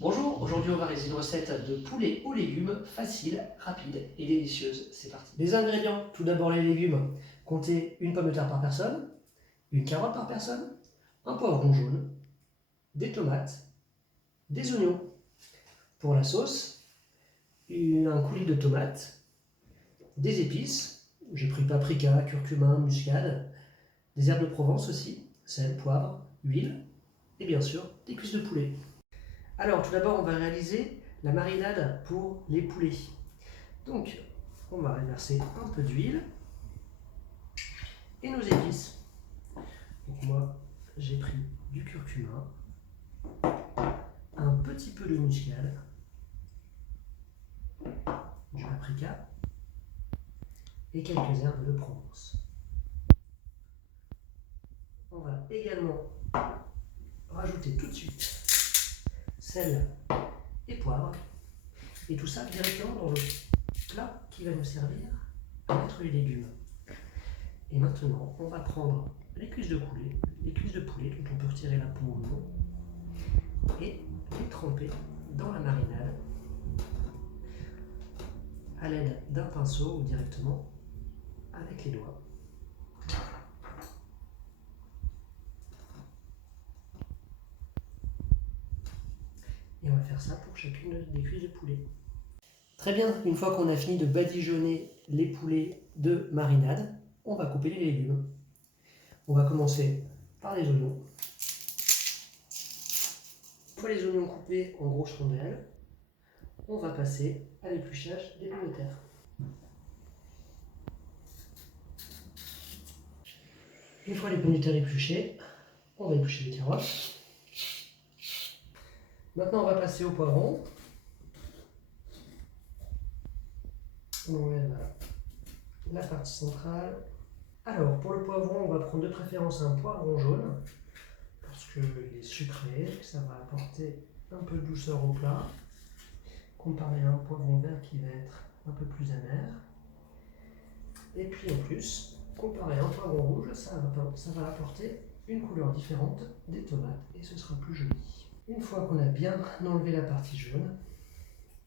Bonjour, aujourd'hui on va réaliser une recette de poulet aux légumes, facile, rapide et délicieuse. C'est parti. Les ingrédients, tout d'abord les légumes. Comptez une pomme de terre par personne, une carotte par personne, un poivron jaune, des tomates, des oignons. Pour la sauce, un coulis de tomates, des épices. J'ai pris paprika, curcuma, muscade, des herbes de Provence aussi, sel, poivre, huile et bien sûr des cuisses de poulet. Alors tout d'abord on va réaliser la marinade pour les poulets. Donc on va verser un peu d'huile et nos épices. Donc moi j'ai pris du curcuma, un petit peu de muscade, du paprika et quelques herbes de Provence. On va également rajouter tout de suite sel et poivre et tout ça directement dans le plat qui va nous servir à mettre les légumes. Et maintenant on va prendre les cuisses de poulet dont on peut retirer la peau ou non et les tremper dans la marinade à l'aide d'un pinceau ou directement avec les doigts. Et on va faire ça pour chacune des cuisses de poulet. Très bien, une fois qu'on a fini de badigeonner les poulets de marinade, on va couper les légumes. On va commencer par les oignons. Une fois les oignons coupés en grosses rondelles, on va passer à l'épluchage des pommes de terre. Une fois les pommes de terre épluchées, on va éplucher les carottes. Maintenant, on va passer au poivron. On enlève la partie centrale. Alors, pour le poivron, on va prendre de préférence un poivron jaune, parce qu'il est sucré, ça va apporter un peu de douceur au plat, comparé à un poivron vert qui va être un peu plus amer. Et puis en plus, comparé à un poivron rouge, ça va apporter une couleur différente des tomates et ce sera plus joli. Une fois qu'on a bien enlevé la partie jaune,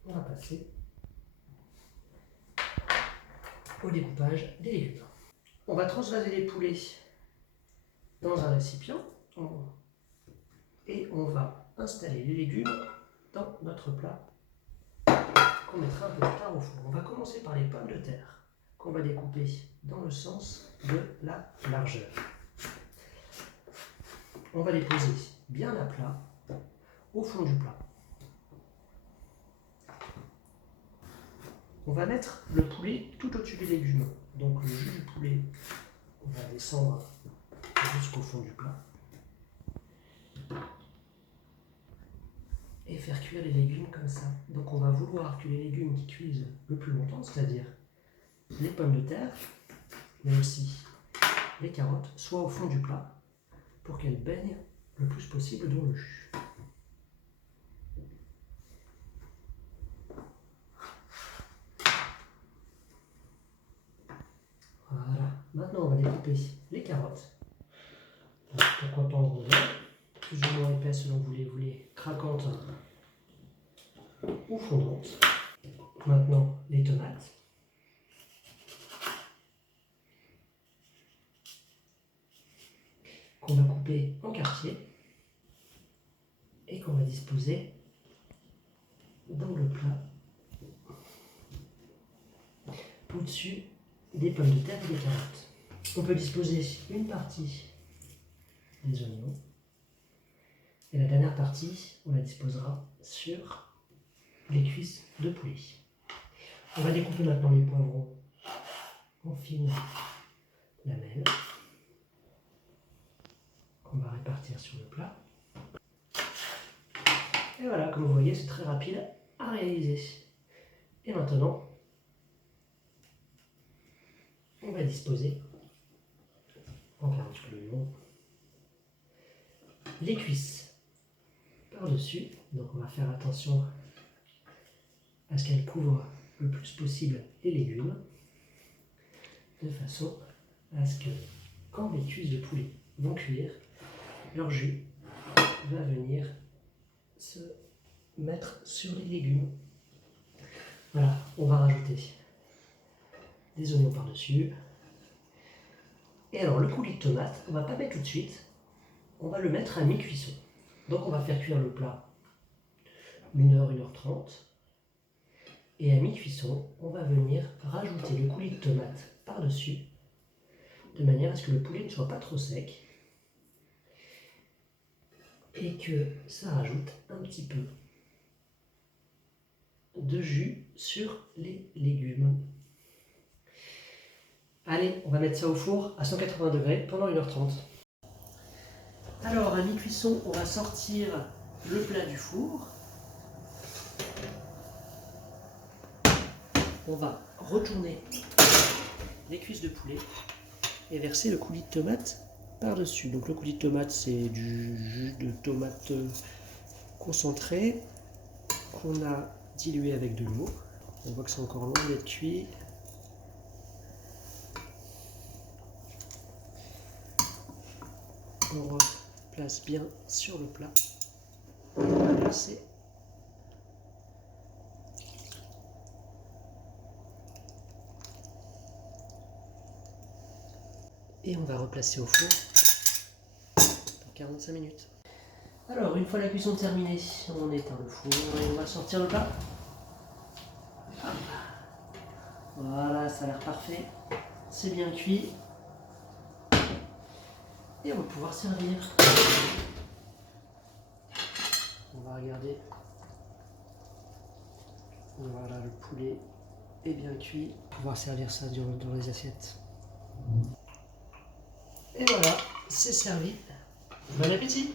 on va passer au découpage des légumes. On va transvaser les poulets dans un récipient et on va installer les légumes dans notre plat qu'on mettra un peu plus tard au four. On va commencer par les pommes de terre qu'on va découper dans le sens de la largeur. On va les poser bien à plat au fond du plat. On va mettre le poulet tout au-dessus des légumes. Donc le jus du poulet va descendre jusqu'au fond du plat. Et faire cuire les légumes comme ça. Donc on va vouloir que les légumes qui cuisent le plus longtemps, c'est-à-dire les pommes de terre, mais aussi les carottes, soient au fond du plat pour qu'elles baignent le plus possible dans le jus. Voilà. Maintenant on va découper les carottes. Donc, pourquoi pas en rondelles, plus ou moins épaisses selon vous les craquantes ou fondantes. Maintenant les tomates. Qu'on va couper en quartiers et qu'on va disposer dans le plat au-dessus des pommes de terre et des carottes. On peut disposer une partie des oignons et la dernière partie, on la disposera sur les cuisses de poulet. On va découper maintenant les poivrons en fines lamelles qu'on va répartir sur le plat. Et voilà, comme vous voyez, c'est très rapide à réaliser. Et maintenant, on va disposer, on fait un petit peu l'oignon, les cuisses par-dessus. Donc on va faire attention à ce qu'elles couvrent le plus possible les légumes, de façon à ce que quand les cuisses de poulet vont cuire, leur jus va venir se mettre sur les légumes. Voilà, on va rajouter des oignons par-dessus. Et alors le coulis de tomate, on va pas mettre tout de suite, on va le mettre à mi-cuisson. Donc on va faire cuire le plat 1h, 1h30. Et à mi-cuisson, on va venir rajouter le coulis de tomate par-dessus, de manière à ce que le poulet ne soit pas trop sec et que ça rajoute un petit peu de jus sur les légumes. Allez, on va mettre ça au four à 180 degrés pendant 1h30. Alors à mi-cuisson, on va sortir le plat du four. On va retourner les cuisses de poulet et verser le coulis de tomate par-dessus. Donc le coulis de tomate, c'est du jus de tomate concentré qu'on a dilué avec de l'eau. On voit que c'est encore loin d'être cuit. On replace bien sur le plat. On va verser. Et on va replacer au four pour 45 minutes. Alors, une fois la cuisson terminée, on éteint le four et on va sortir le plat. Voilà, ça a l'air parfait. C'est bien cuit. Et on va pouvoir servir. On va regarder. Voilà, le poulet est bien cuit. On va pouvoir servir ça dans les assiettes. Et voilà, c'est servi. Bon appétit!